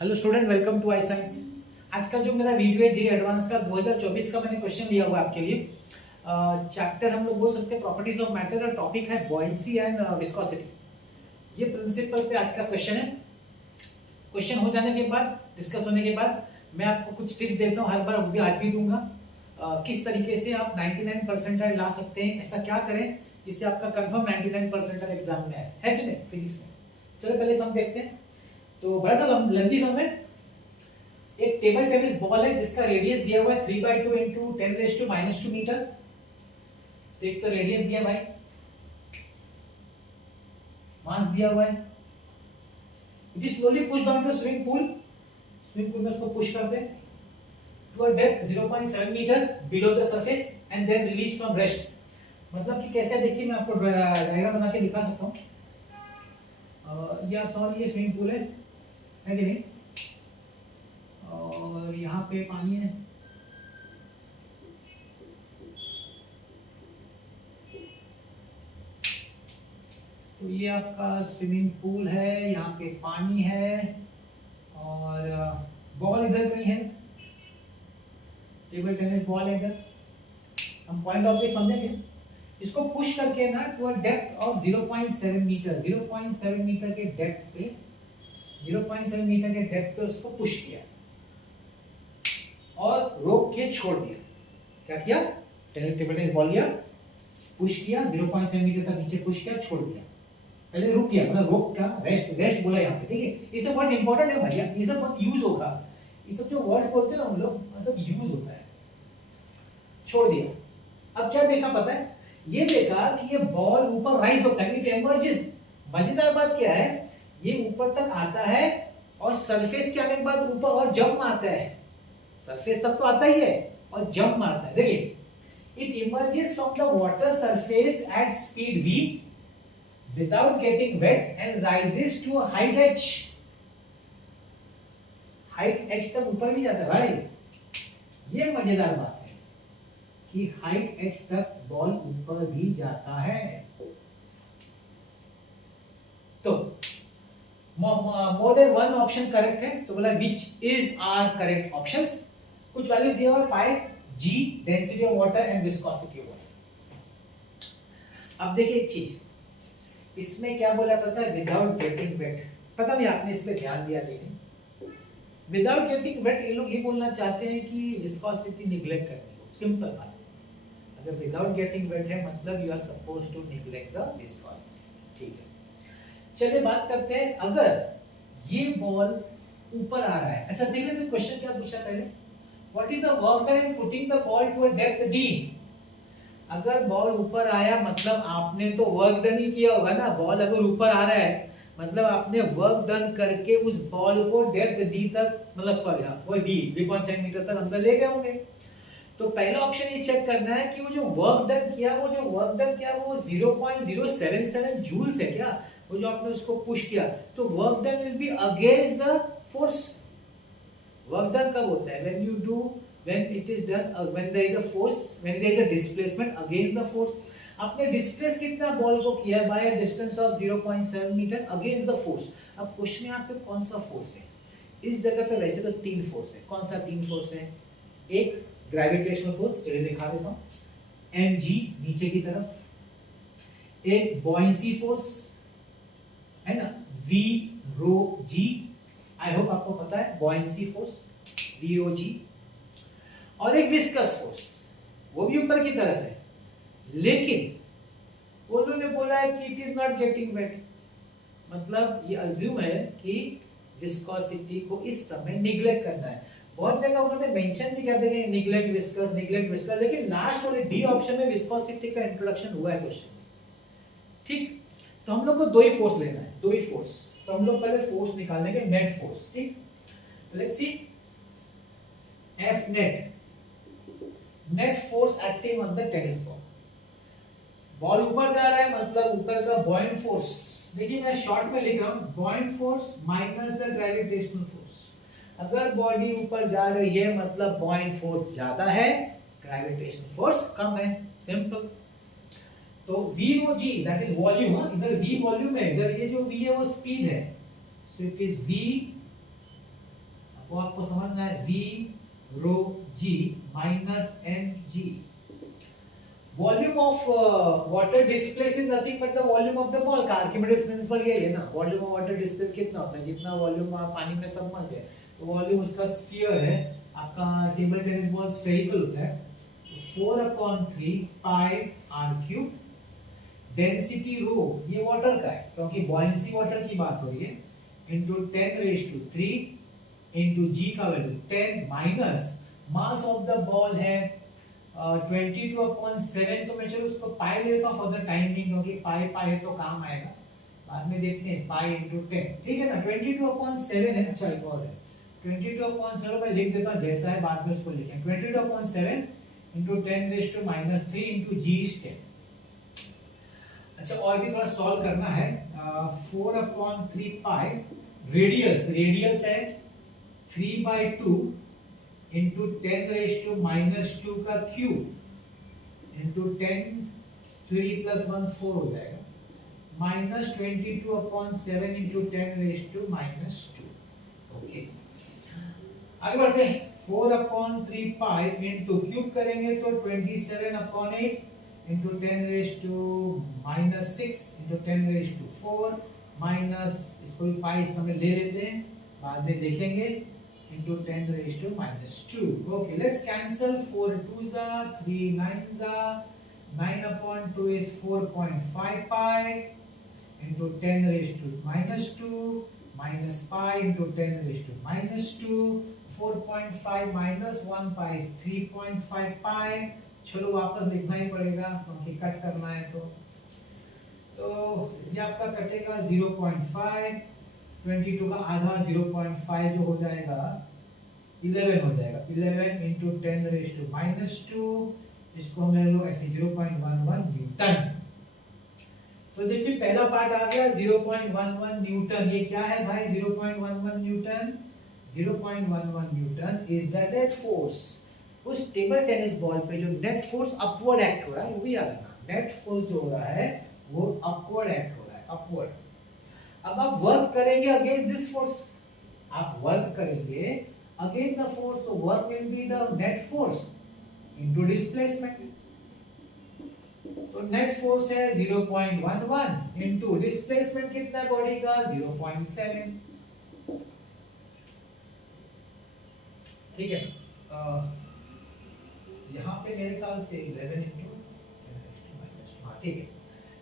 Hello student, welcome to I science. आज का जो मेरा वीडियो है जी एडवांस का 2024 का मैंने क्वेश्चन लिया हुआ आपके लिए। चैप्टर हम लोग बोल सकते हैं प्रॉपर्टीज ऑफ मैटर और टॉपिक है बॉयंसी एंड विस्कोसिटी। ये प्रिंसिपल पे आज का क्वेश्चन है। क्वेश्चन हो जाने के बाद, डिस्कस होने के बाद मैं आपको कुछ टिप्स देता हूँ, हर बार भी आज भी दूंगा। किस तरीके से आप 99 परसेंटाइल ला सकते हैं, ऐसा क्या करें जिससे आपका कंफर्म 99 परसेंटाइल एग्जाम में है कि नहीं फिजिक्स में। चलो पहले सम देखते हैं। तो बड़ा सा लेंथी सम है। एक टेबल टेनिस बॉल है जिसका रेडियस दिया हुआ है 3/2 इंटू 10⁻² मीटर। तो एक तो रेडियस दिया भाई, मास दिया हुआ है। It is slowly push down to swimming pool. Swimming pool में उसको पुश करते हैं to a depth 0.7 metre below the surface and then release from rest. मतलब कि कैसे, देखिए मैं आपको डायग्राम बना के दिखा सकता हूँ। या सॉरी, ये स्विमिंग पूल है कि नहीं, और यहाँ पे पानी है। तो ये आपका स्विमिंग पूल है, यहाँ पे पानी है और बॉल इधर कहीं है, टेबल टेनिस बॉल है इधर। हम पॉइंट ऑब्जेक्ट समझेंगे। इसको पुश करके ना to a depth of 0.7 metre, 0.7 metre के डेप्थ पे, 0.7 मीटर के डेप्थ पे उसको पुश किया और रोक के छोड़ दिया। क्या किया? टेबल टेनिस बॉल लिया, पुश किया, 0.7 मीटर तक नीचे पुश किया, छोड़ दिया। पहले रुक गया, मतलब रोक का रेस्ट बोला यहाँ पे, ठीक है। ये सब वर्ड इंपॉर्टेंट है भैया, ये सब बहुत यूज होगा। ये सब जो वर्ड्स बोलते हैं ना हम लोग, मतलब यूज होता है। छोड़ दिया। अब क्या देखा पता है? ये देखा कि ये बॉल ऊपर राइज होता है, इट एमर्जेस। मजेदार बात क्या है, ये ऊपर तक आता है और सरफेस के आने के बाद ऊपर और जंप मारता है। सरफेस तक तो आता ही है और जंप मारता है। देखिए, it emerges from the water surface at speed v without getting wet and rises to a height h। height h तक ऊपर भी जाता है भाई। ये मजेदार बात है कि height h तक बॉल ऊपर भी जाता है। तो more than one option correct है, तो बोला which is are correct options. कुछ वैल्यू दिया हुआ है, pi, G, density of water and viscosity of water. अब देखिए एक चीज, इसमें क्या बोला पता है? Without getting wet. पता नहीं आपने इस पे ध्यान दिया कि नहीं। विदाउट गेटिंग वेट, ये लोग ये बोलना चाहते हैं कि विस्कोसिटी निग्लेक्ट करनी हो। सिंपल बात है, अगर विदाउट गेटिंग वेट है मतलब you are supposed to neglect the viscosity. ठीक है, चलिए बात करते हैं। अगर ये बॉल ऊपर आ रहा है, अच्छा देख लेते क्वेश्चन क्या पूछा पहले। What is the work done in putting the ball to a depth d? अगर बॉल ऊपर आया मतलब आपने तो वर्क डन ही किया होगा ना। बॉल अगर ऊपर आ रहा है मतलब आपने वर्क डन करके उस बॉल को डेप्थ डी तक, मतलब सॉरी हाँ वो डी 3.7 मीटर तक अंदर ले गए होंगे। तो पहला ऑप्शन ये चेक करना है कि वो जो वर्क डन किया, वो 0.077 जूल्स है क्या? वो जो आपने उसको पुश किया, तो work done will be against the force. Work done कब होता है? when it is done when there is a force, when there is a displacement against the force। आपने डिस्प्लेस कितना बॉल को किया by a distance of 0.7 metre against the force. अब question में यहाँ पे कौन सा फोर्स है? इस जगह पे वैसे तो तीन फोर्स है। कौन सा तीन फोर्स है? एक ग्रेविटेशनल फोर्स, चलिए दिखा देता हूँ, mg नीचे की तरफ। एक बॉयंसी फोर्स है ना, v rho g। I hope आपको पता है बॉयंसी फोर्स VOG। और एक विस्कस फोर्स, वो भी ऊपर की तरफ है, लेकिन उन्होंने बोला है कि it is not getting wait. मतलब ये अज्यूम है कि विस्कोसिटी को इस समय निग्लेक्ट करना है। बहुत जगह उन्होंने मेंशन भी कर दिया निग्लेक्ट विस्कस, लेकिन लास्ट वाले डी ऑप्शन में विस्कोसिटी का इंट्रोडक्शन हुआ है क्वेश्चन में। ठीक, तो हम लोग को दो ही फोर्स लेना है, दो ही फोर्स। तो हम लोग पहले फोर्स निकालेंगे, नेट फोर्स। ठीक, let's see F net force acting on the tennis ball. Ball ऊपर जा रहा है मतलब ऊपर का बॉइंट फोर्स। देखिए मैं शॉर्ट में लिख रहा हूं, बॉइंट force minus the gravitational force. अगर बॉडी ऊपर जा रही है मतलब बॉइंट फोर्स ज्यादा है, ग्रेविटेशनल फोर्स कम है। सिंपल। तो v rho g that is volume. इधर v वॉल्यूम है, इधर ये जो v है वो स्पीड है। सो इट इज v वो आपको समझना है v rho g minus mg। Volume of water displace is nothing but the volume of the ball का आर्किमिडीज प्रिंसिपल यही है ना, वॉल्यूम ऑफ वाटर डिस्प्लेस कितना होता है, जितना वॉल्यूम पानी में सबमर्ज है तो वॉल्यूम उसका स्फीयर है। आपका टेबल टेनिस बॉल स्फेरिकल होता है, 4/3 पाई r क्यूब। डेंसिटी रो ये वाटर का है क्योंकि बॉयंसी वाटर की बात हो रही है, इनटू 10⁻³ इनटू g का value 10 minus mass of the ball है 22/7। तो मैं चलो उसको पाई ले लेता हूं फॉर द टाइम बिंग, क्योंकि पाई पाई है तो काम आएगा, बाद में देखते हैं। पाई इनटू 10 ठीक है ना, 22/7 है। अच्छा एक और है 22/7, मैं लिख देता हूं जैसा है, बाद में उसको लिखें। 22/7 इनटू 10⁻³ इनटू g is 10। अच्छा और भी थोड़ा सॉल्व करना है। 4/3 पाई रेडियस है 3/2 इनटू 10⁻² का क्यूब इनटू 10, 3 + 1 4 हो जाएगा, माइनस 22/7 इनटू 10⁻²। ओके आगे बढ़ते हैं। 4/3 पाई इनटू क्यूब करेंगे तो 27/8 इनटू 10⁻6 इनटू 10⁻4 माइनस, इसको भी पाई समय ले लेते हैं, बाद में देखेंगे, into 10⁻²। Okay, let's cancel 4 2s are 3 9s are 9/2 is 4.5 pi into 10⁻² minus pi into 10⁻²। 4.5 minus 1 pi is 3.5 pi। चलो वापस लिखना ही पड़ेगा क्योंकि कट करना है तो ये आपका कटेगा 0.5, 22 का आधा 0.5 जो हो जाएगा 11 हो जाएगा। 11 into 10⁻², इसको हम ले लो ऐसे 0.11 न्यूटन। तो देखिए पहला पार्ट आ गया 0.11 न्यूटन। ये क्या है भाई 0.11 Newton? 0.11 Newton is the net force. उस टेबल टेनिस बॉल पे जो नेट फोर्स अपवर्ड एक्ट हो रहा है, वो भी याद रखना, नेट फोर्स जो हो रहा है वो अपवर्ड एक्ट हो रहा है, अपवर्ड। अब आप वर्क करेंगे अगेंस्ट दिस फोर्स, आप वर्क करेंगे अगेंस्ट द फोर्स, तो work will be the net force into displacement. तो नेट फोर्स है 0.11 इनटू डिस्प्लेसमेंट कितना है बॉडी का 0.7। ठीक है, यहाँ पे मेरे ख्याल से 11 इनटू, हाँ ठीक है,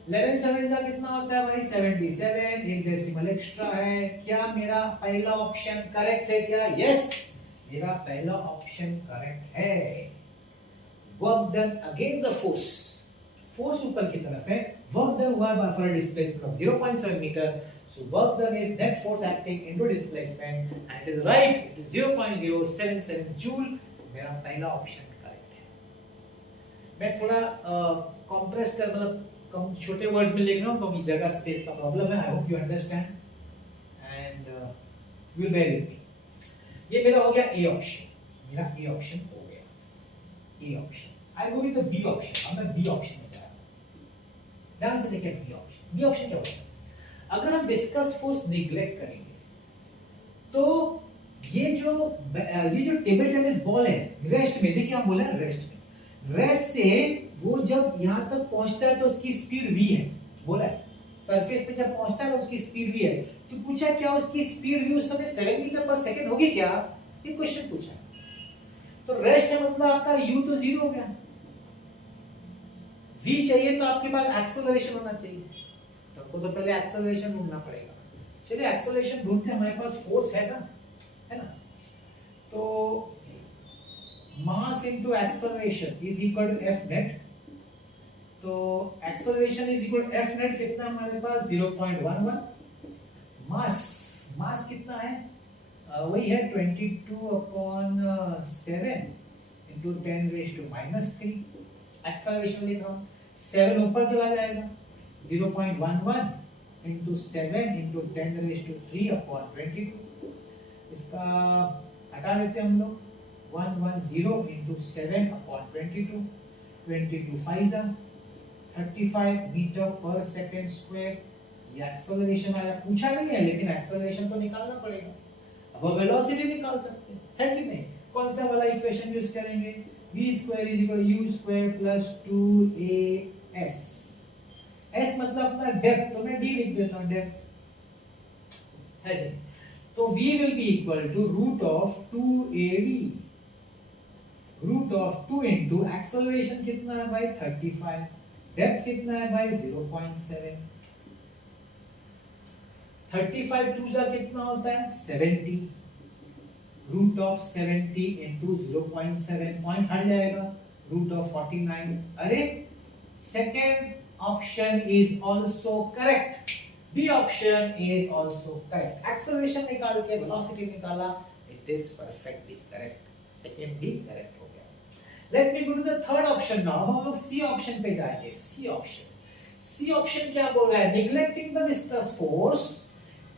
11 7 का कितना होता है भाई 77। एक डेसिमल एक्स्ट्रा है। क्या मेरा पहला ऑप्शन करेक्ट है क्या? यस, मेरा पहला ऑप्शन करेक्ट है। Work done against the force, force ऊपर की तरफ है, वर्क डन हुआ है for displacement of 0.7 metre, so work done is net force acting into displacement and it is right, it is 0.077 joule. मेरा पहला ऑप्शन करेक्ट है। मैं थोड़ा कंप्रेस कर, मतलब कम छोटे वर्ड्स में लिख रहा हूं क्योंकि जगह स्पेस का प्रॉब्लम है। I hope you understand and you will bear with me. ये मेरा हो गया ए ऑप्शन, मेरा ए ऑप्शन हो गया, A option. I go with the B option. अब मैं बी ऑप्शन में जा रहा हूं, ध्यान से देखिए बी ऑप्शन। बी ऑप्शन क्या होता है? अगर हम विस्कस फोर्स निग्लेक्ट करेंगे तो ये जो टेबल टेनिस बॉल है रेस्ट में, देखिए हम बोले ना रेस्ट में, रेस्ट से वो जब यहाँ तक पहुंचता है तो उसकी स्पीड v है, बोला है सरफेस पे जब पहुंचता है तो उसकी स्पीड v है। तो पूछा क्या उसकी स्पीड v उस समय 7 मीटर पर सेकंड होगी क्या, ये क्वेश्चन पूछा। तो रेस्ट है मतलब आपका u तो 0 हो गया, v चाहिए तो आपके पास एक्सेलरेशन होना चाहिए, तो आपको तो पहले एक्सेलरेशन ढूंढना पड़ेगा। चलिए एक्सेलरेशन ढूंढते हैं, हमारे पास फोर्स है ना, है ना। तो mass into acceleration is equal to f net. तो acceleration is equal to f net कितना हमारे पास 0.11। मास कितना है, वही है 22/7 into 10⁻³ एक्सेलरेशन लिख रहा हूं, 7 ऊपर चला जाएगा, 0.11 into 7 into 10⁻³ इसका हटा देते हैं हम लोग, 110 into 7/22, 22 5 35 मीटर पर सेकंड स्क्वायर। ये एक्सेलरेशन आया, पूछा नहीं है लेकिन एक्सेलरेशन तो निकालना पड़ेगा। अब वेलोसिटी निकाल सकते हैं, है कि नहीं? कौन सा वाला इक्वेशन यूज करेंगे? v square is equal u square plus 2as। s मतलब अपना डेप्थ, तो मैं d लिख देता हूं, डेप्थ, है कि? तो v will be equal to root of 2ad, root of 2 into acceleration कितना है भाई 35, डेप्थ कितना है भाई 0.7, 35 टू जा कितना होता है 70, रूट ऑफ 70 इनटू 0.7, पॉइंट हट जाएगा, रूट ऑफ 49। अरे second option is also correct, B option is also correct. Acceleration निकाल के वेलोसिटी निकाला, it is perfectly correct, second भी करेक्ट हो गया। Let me go to the third option now. हम लोग सी ऑप्शन पे जाएंगे। सी ऑप्शन, सी ऑप्शन क्या बोल रहा है? निग्लेक्टिंग द विस्कस फोर्स,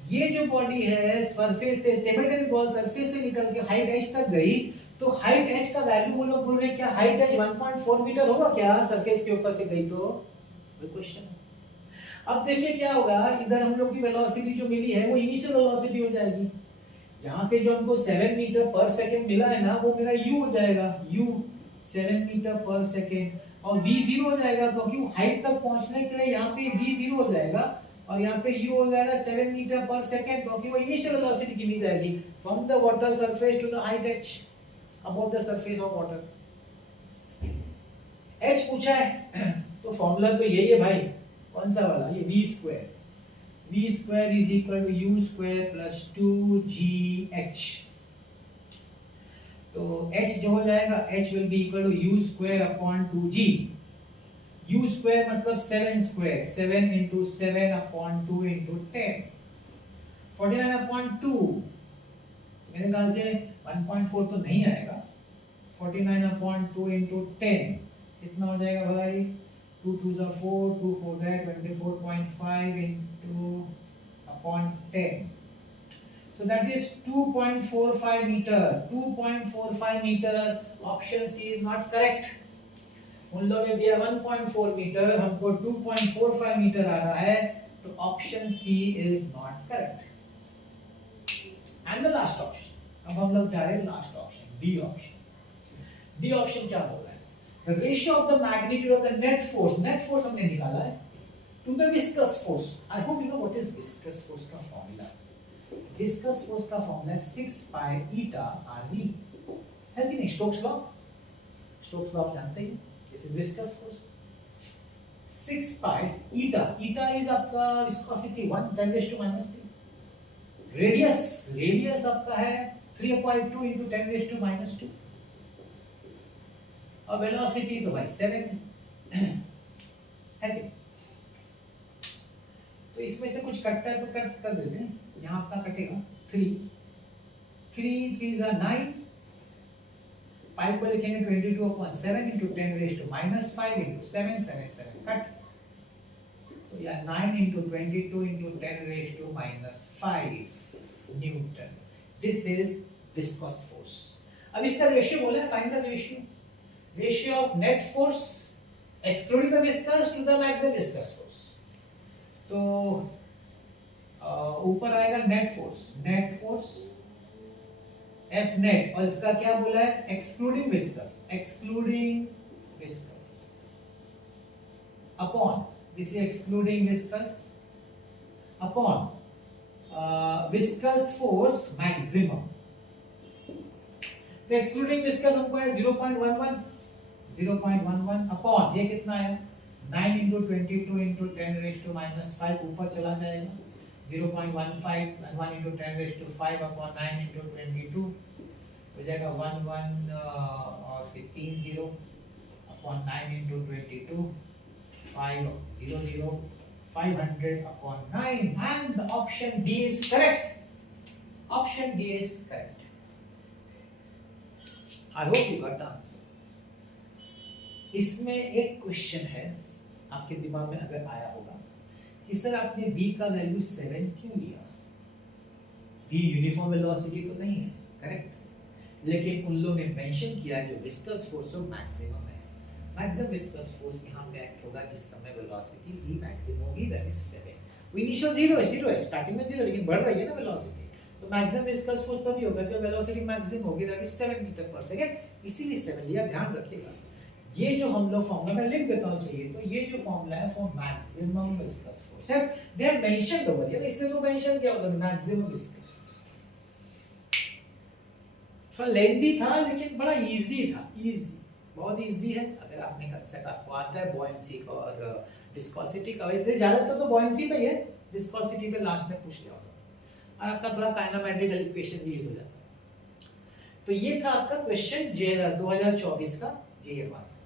ये जो बॉडी है सरफेस पे, टेबल टेनिस बॉल सरफेस से निकल के हाइट h तक गई, तो हाइट h का वैल्यू वो लोग बोल रहे हैं क्या हाइट h 1.4 मीटर होगा क्या सरफेस के ऊपर से गई? तो वो क्वेश्चन। अब देखिए क्या होगा, इधर हम लोग की वेलोसिटी जो मिली है वो इनिशियल वेलोसिटी हो जाएगी, यहाँ पे जो हमको 7 मीटर पर सेकंड मिला है ना, वो मेरा u हो जाएगा, u 7 मीटर पर सेकंड, और v 0 हो जाएगा क्योंकि वो हाइट तक पहुंचने के लिए यहाँ पे v 0 हो जाएगा, और यहाँ पे u हो जाएगा 7 मीटर पर सेकंड क्योंकि वो इनिशियल वेलोसिटी गिनी जाएगी from the water surface to the height h above the surface of water. h पूछा है तो फॉर्मूला तो यही है भाई, कौन सा वाला? ये v square, v square is equal to u square plus 2gh। तो h जो हो जाएगा h will be equal to u square upon 2g, u square मतलब 7 square, 7 into 7 upon 2 into 10, 49 upon 2, मेरे ख्याल से 1.4 तो नहीं आएगा, 49 upon 2 into 10 कितना हो जाएगा भाई? 2 2 जा 4, 2 4 जा 24.5 into upon 10, so that is 2.45 meter, 2.45 meter, option C is not correct। उन लोगों ने दिया 1.4 मीटर, हमको 2.45 मीटर आ रहा है, तो option C is not correct. And the last option, अब हम लोग जा रहे हैं last option, D option. D option क्या बोल रहा है? The ratio of the magnitude of the net force, net force हमने निकाला है, to the viscous force. I hope you know what is viscous force का फॉर्मूला। विस्कस फोर्स का formula है 6 पाई ईटा आरवी, है कि नहीं? स्टोक्स लॉ, स्टोक्स लॉ आप जानते ही। This is viscous force, 6 pi eta, eta is आपका viscosity 1 10 raised to minus 3, radius, radius आपका है 3/2 into 10 raised to minus 2, और velocity तो भाई 7 है कि? तो इसमें से कुछ कटता है तो कट कर देते हैं, यहाँ आपका कटेगा 3 3 are 9, पाई को लिखेंगे 22/7 into 10 raised to minus 5 into 7 7 7 cut, तो या 9 into 22 into 10 raised to minus 5 newton. This is viscous force. अब इसका रेशियो बोला है, find the ratio, ratio of net force excluding the viscous to the maximum viscous force. तो ऊपर आएगा net force, net force F net, और इसका क्या बोला है? Excluding viscous, excluding viscous upon, this is excluding viscous upon viscous force maximum. तो excluding viscous हमको है 0.11, 0.11 अपॉन ये कितना है 9 into 22 into 10 raised to minus 5, ऊपर चला जाएगा 0.15, 1 into 10 raised to 5 upon 9 into 22 हो जाएगा 1 1 और फिर 3 0 upon 9 into 22 5 0 0 500 upon 9, and the option D is correct. Option D is correct. I hope you got the answer. इसमें एक क्वेश्चन है आपके दिमाग में अगर आया होगा कि सर आपने v का वैल्यू 7 क्यों लिया? v यूनिफॉर्म वेलोसिटी तो नहीं है, करेक्ट, लेकिन उन लोगों ने मेंशन किया है जो विस्कस फोर्स ऑफ मैक्सिमम है, मैक्सिमम विस्कस फोर्स यहां पे एक्ट होगा जिस समय वेलोसिटी v मैक्सिमम होगी, दैट इज 7। वो इनिशियल 0 है, स्टार्टिंग में 0, लेकिन बढ़ रही है ना वेलोसिटी, तो मैक्सिमम विस्कस फोर्स तभी होगा जब वेलोसिटी मैक्सिमम होगी, दैट इज 7 मीटर पर सेकंड, इसीलिए 7 लिया, ध्यान रखिएगा। ये जो हम लोग फॉर्मूला मैं लिख देता हूं, चाहिए तो ये जो फॉर्मूला है फॉर मैक्सिमम विस्कस फोर्स है, they have mentioned over here, इसलिए तो मेंशन किया होगा मैक्सिमम विस्कस फोर्स। थोड़ा लेंथी था लेकिन बड़ा इजी था, इजी, बहुत इजी है अगर आपने कंसेप्ट आपको आता है बॉयंसी का और विस्कोसिटी का। वैसे ज्यादातर तो बॉयंसी पे ही है, विस्कोसिटी पे लास्ट में पूछ लिया होगा, और आपका थोड़ा काइनेमेटिकल इक्वेशन भी यूज हो जाता है। तो ये था आपका क्वेश्चन 2024 का जे एडवांस का।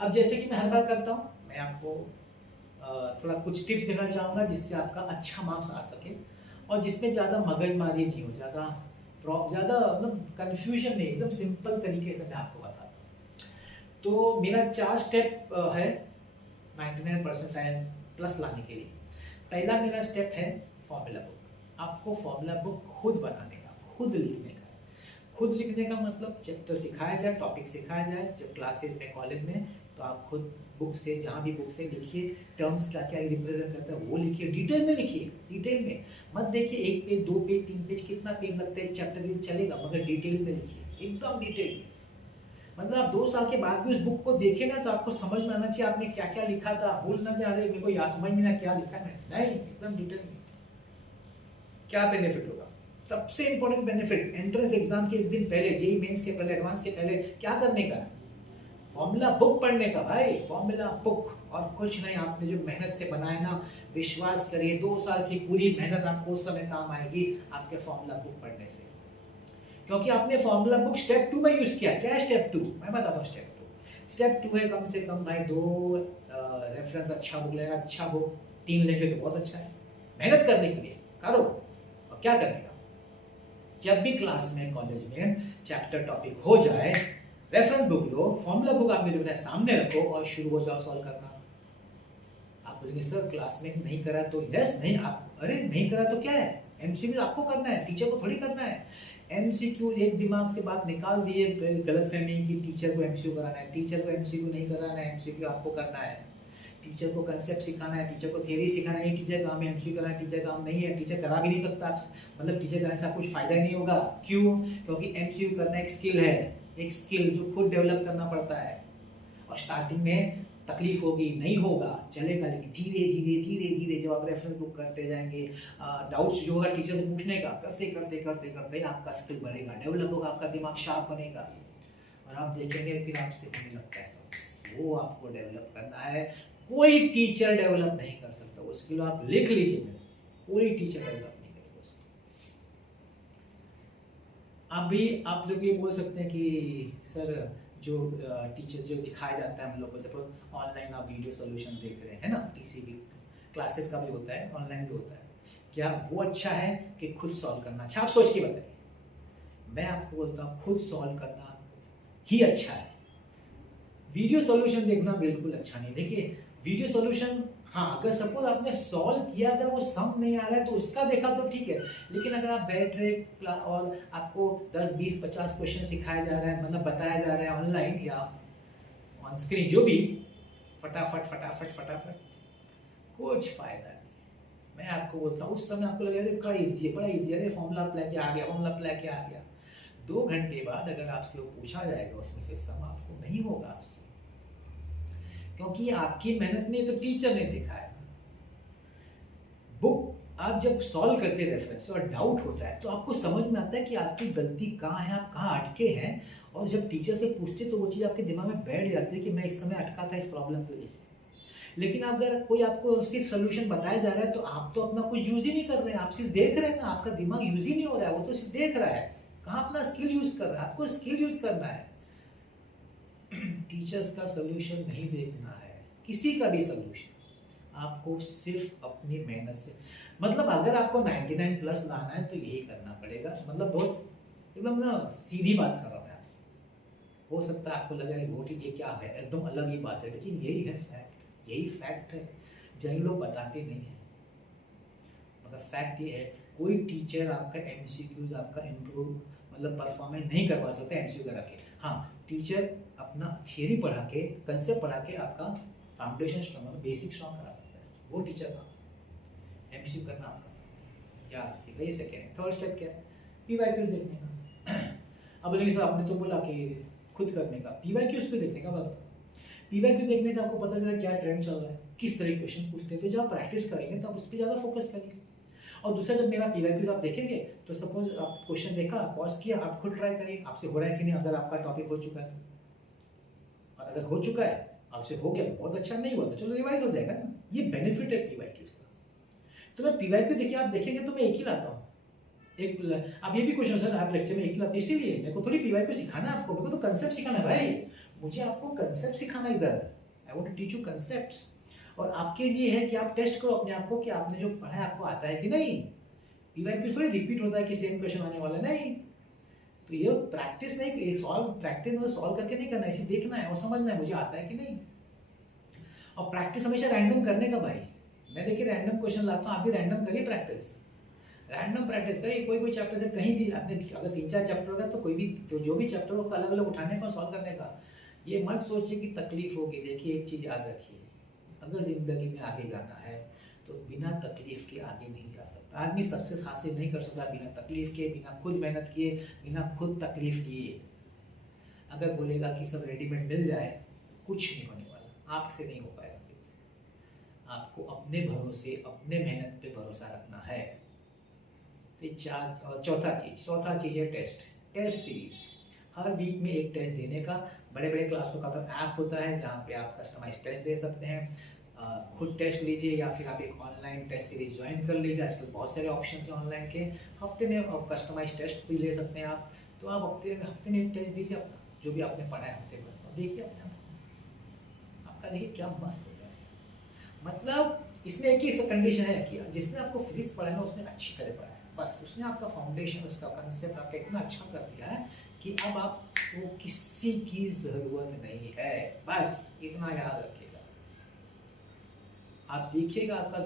अब जैसे कि मैं हर बार करता हूँ, मैं आपको थोड़ा कुछ टिप्स देना चाहूँगा जिससे आपका अच्छा मार्क्स आ सके और जिसमें ज़्यादा मगजमारी नहीं हो, ज़्यादा मतलब कंफ्यूजन नहीं, एकदम सिंपल तरीके से मैं आपको बताता हूँ। तो मेरा 4 स्टेप है 99% प्लस लाने के लिए। पहला मेरा स्टेप है फॉर्मूला बुक। आपको फॉर्मूला बुक खुद बनाने का, खुद लिखने का। खुद लिखने का मतलब चैप्टर सिखाया जाए, टॉपिक सिखाया जाए जब क्लासेज में, कॉलेज में, तो आप खुद बुक से, जहाँ भी बुक से लिखिए, टर्म्स क्या क्या रिप्रेजेंट करता है वो लिखिए, डिटेल में लिखिए, डिटेल में मत देखिए 1 पेज 2 पेज 3 पेज, कितना पेज लगता है एक चैप्टर के, चलेगा, मगर डिटेल में लिखिए, एकदम डिटेल में। मतलब आप 2 साल के बाद भी उस बुक को देखें ना तो आपको समझ में आना चाहिए आपने क्या क्या लिखा था, भूल ना जा रहे मेरे को याद समझ नहीं ना क्या लिखा है, नहीं, एकदम डिटेल में। क्या बेनिफिट होगा? सबसे इंपॉर्टेंट बेनिफिट, एंट्रेंस एग्जाम के एक दिन पहले, जेईई मेंस के पहले, एडवांस के पहले क्या करने का? फॉर्मूला बुक पढ़ने का भाई, फॉर्मूला बुक, और कुछ नहीं। आपने जो मेहनत से बनाया ना, विश्वास करिए 2 साल की पूरी मेहनत आपको उस समय काम आएगी आपके फॉर्मूला बुक पढ़ने से, क्योंकि आपने फॉर्मूला बुक स्टेप 2 में यूज किया। क्या है स्टेप 2? मैं बताता हूँ स्टेप 2। स्टेप 2 है कम से कम भाई 2 रेफरेंस, अच्छा बुक लेगा, अच्छा बुक 3 लेंगे तो बहुत अच्छा है। मेहनत करने के लिए करो। और क्या करने का, जब भी क्लास में, कॉलेज में चैप्टर टॉपिक हो जाए, रेफरेंस बुक लो, फॉर्मूला बुक आपने जो है सामने रखो और शुरू हो जाओ सॉल्व करना। आप बोलेंगे सर क्लास में नहीं करा तो? यस, नहीं, आप अरे नहीं करा तो क्या है, एमसीक्यू आपको करना है, टीचर को थोड़ी करना है। एमसीक्यू एक दिमाग से बात निकाल दिए, गलतफहमी की टीचर को एमसीक्यू कराना है, टीचर को एमसीक्यू नहीं कराना है, एमसीक्यू आपको करना है। टीचर को कंसेप्ट सिखाना है, टीचर को थ्योरी सिखाना है, टीचर काम है, एमसीक्यू कराना टीचर काम नहीं है, टीचर करा भी नहीं सकता आप, मतलब टीचर कराने से आपको कुछ फायदा नहीं होगा। क्यों? क्योंकि एमसीक्यू करना एक स्किल है, एक स्किल जो खुद डेवलप करना पड़ता है, और स्टार्टिंग में तकलीफ होगी, नहीं होगा, चलेगा, लेकिन धीरे धीरे धीरे धीरे जब आप रेफरेंस बुक करते जाएंगे, डाउट्स जो होगा टीचर से पूछने का, करते करते करते करते आपका स्किल बढ़ेगा, डेवलप होगा, आपका दिमाग शार्प बनेगा, और आप देखेंगे फिर आपसे होने लगता है सब। वो आपको डेवलप करना है, कोई टीचर डेवलप नहीं कर सकता वो स्किल। आप लिख लीजिए मेरे से, कोई टीचर डेवलप नहीं करेगा उसको। अभी आप लोग ये बोल सकते हैं कि सर जो टीचर जो दिखाया जाता है हम लोग को, जब ऑनलाइन आप वीडियो सॉल्यूशन देख रहे हैं ना, टीसीबी क्लासेस का भी होता है, ऑनलाइन भी होता है, क्या वो अच्छा है कि खुद सॉल्व करना अच्छा? आप सोच के बताइए। मैं आपको बोलता हूँ खुद सॉल्व करना ही अच्छा है, वीडियो सॉल्यूशन देखना बिल्कुल अच्छा नहीं। देखिए वीडियो सॉल्यूशन, हाँ, अगर सपोज आपने सॉल्व किया, अगर वो सम नहीं आ रहा है तो उसका देखा तो ठीक है, लेकिन अगर आप बैठ रहे और आपको 10 20 50 क्वेश्चन सिखाया जा रहा है, मतलब बताया जा रहा है ऑनलाइन या ऑन स्क्रीन, जो भी, फटाफट फटाफट फटाफट, कुछ फायदा नहीं। मैं आपको बोलता हूँ उस समय आपको लगेगा बड़ा ईजी है, बड़ा ईजी है, फॉर्मूला अप्लाई किया आ गया, फॉर्मूला अप्लाई किया आ गया। 2 घंटे बाद अगर आपसे वो पूछा जाएगा उसमें से सम, आपको नहीं होगा आपसे, क्योंकि आपकी मेहनत नहीं तो टीचर ने सिखाया। बुक आप जब सॉल्व करते रेफरेंस और डाउट होता है तो आपको समझ में आता है कि आपकी गलती कहाँ है, आप कहाँ अटके हैं, और जब टीचर से पूछते तो वो चीज़ आपके दिमाग में बैठ जाती है कि मैं इस समय अटका था इस प्रॉब्लम की वजह से। लेकिन अगर कोई आपको सिर्फ सोल्यूशन बताया जा रहा है तो आप तो अपना कुछ यूज ही नहीं कर रहे हैं, आप सिर्फ देख रहे हैं ना, आपका दिमाग यूज ही नहीं हो रहा है, वो तो सिर्फ देख रहा है, कहाँ अपना स्किल यूज कर रहा है। आपको स्किल यूज करना है, टीचर्स का सोल्यूशन नहीं देखना है, किसी का भी सोल्यूशन, आपको सिर्फ अपनी मेहनत से, मतलब अगर आपको 99 प्लस लाना है तो यही करना पड़ेगा। मतलब बहुत एकदम ना सीधी बात कर रहा हूँ मैं आपसे, हो सकता है आपको लगे रोटी ये क्या है, एकदम अलग ही बात है, लेकिन यही है फैक्ट, यही फैक्ट है, जैन लोग बताते नहीं है, मगर फैक्ट ये है, कोई टीचर आपका एमसीक्यूज आपका इम्प्रूव मतलब परफॉर्मेंस नहीं करवा सकता एमसीक्यू करा के। हाँ, टीचर अपना थियरी पढ़ा के, कंसेप्ट पढ़ा के आपका फाउंडेशन स्ट्रॉन्ग, बेसिक स्ट्रॉन्ग करा सकता है, वो टीचर का एमसीक्यू करना आपका। याद रखिएगा, ये सेकेंड। थर्ड स्टेप क्या है? पीवाईक्यूज देखने का। अब बोलेंगे सर आपने तो बोला कि खुद करने का, पीवाईक्यूज को देखने का। बात पीवाईक्यू देखने से आपको पता चला क्या ट्रेंड चल रहा है, किस तरह के क्वेश्चन पूछते हैं, तो जब आप प्रैक्टिस करेंगे तो आप उस पर ज़्यादा फोकस करेंगे। और दूसरा, जब मेरा पीवाईक्यूज आप देखेंगे तो सपोज आप क्वेश्चन देखा, पॉज किया, आप खुद ट्राई करिए आपसे हो रहा है कि नहीं, अगर आपका टॉपिक हो चुका है तो। और अगर हो चुका है, आपसे हो गया तो बहुत अच्छा, नहीं हुआ तो चलो रिवाइज हो जाएगा ना। ये बेनिफिट है पीवाईक्यूज का। तो मैं पीवाईक्यू देखिए आप देखेंगे तो मैं एक ही लाता हूँ। एक आप ये भी क्वेश्चन सर आप लेक्चर में एक ही लाते, इसीलिए मेरे को थोड़ी पीवाईक्यू सिखाना है आपको, मेरे को तो कंसेप्ट सिखाना है भाई। मुझे आपको कंसेप्ट सिखाना इधर, I want to teach you concepts. और आपके लिए है कि आप टेस्ट करो अपने आप को कि आपने जो पढ़ा है आपको आता है कि नहीं। पीवाईक्यू थोड़ी रिपीट होता है कि सेम क्वेश्चन आने वाला नहीं। तो ये प्रैक्टिस नहीं, ये सॉल्व प्रैक्टिस में सॉल्व करके नहीं करना है, इसे देखना है और समझना है मुझे आता है कि नहीं। और प्रैक्टिस हमेशा रैंडम करने का भाई। मैं देखिए रैंडम क्वेश्चन लाता हूँ, आप भी रैंडम करिए प्रैक्टिस। रैंडम प्रैक्टिस करिए, कोई चैप्टर से कहीं भी आपने अगर 3-4 चैप्टर होगा तो कोई भी जो भी चैप्टर होगा अलग अलग उठाने का और सॉल्व करने का। ये मत सोचिए कि तकलीफ होगी। देखिए एक चीज़ याद रखिए, अगर ज़िंदगी में आगे जाना है तो बिना तकलीफ के आगे नहीं जा सकता। आदमी सक्सेस हासिल नहीं कर सकता बिना तकलीफ के, बिना खुद मेहनत किए, बिना खुद तकलीफ लिए। अगर बोलेगा कि सब रेडीमेड मिल जाए, कुछ नहीं होने वाला, आपसे नहीं हो पाएगा। आपको अपने भरोसे, अपने मेहनत पे भरोसा रखना है। तो चौथा चीज़ है टेस्ट सीरीज। हर वीक में एक टेस्ट देने का। बड़े बड़े क्लासों का तो ऐप होता है जहाँ पे आप कस्टमाइज टेस्ट दे सकते हैं। खुद टेस्ट लीजिए या फिर आप एक ऑनलाइन टेस्ट सीरीज ज्वाइन कर लीजिए। आजकल बहुत सारे ऑप्शन हैं ऑनलाइन के। हफ्ते में कस्टमाइज टेस्ट भी ले सकते हैं आप। तो आप हफ्ते में एक टेस्ट दीजिए अपना, जो भी आपने पढ़ा है हफ्ते भर, और देखिए अपने आप को, आपका देखिए क्या मस्त हो जाए। मतलब इसमें एक ही कंडीशन है कि जिसने आपको फिजिक्स पढ़ा है ना उसने अच्छी तरह पढ़ा है, बस उसने आपका फाउंडेशन, उसका कंसेप्ट आपका इतना अच्छा कर दिया है कि अब आपको किसी की ज़रूरत नहीं है। बस इतना याद रखिएगा। आप देखिएगा आपका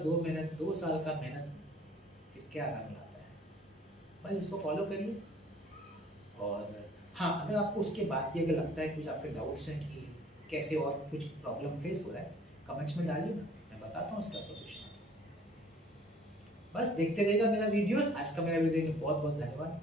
2 साल का मेहनत फिर क्या रंग लाता है। बस इसको फॉलो करिए। और हाँ, अगर आपको उसके बाद भी अगर लगता है कुछ आपके डाउट्स हैं कि कैसे और कुछ प्रॉब्लम फेस हो रहा है, कमेंट्स में डालिए ना, मैं बताता हूँ उसका सोल्यूशन। बस देखते रहिएगा मेरा वीडियोस। आज का मेरा वीडियो बहुत बहुत धन्यवाद।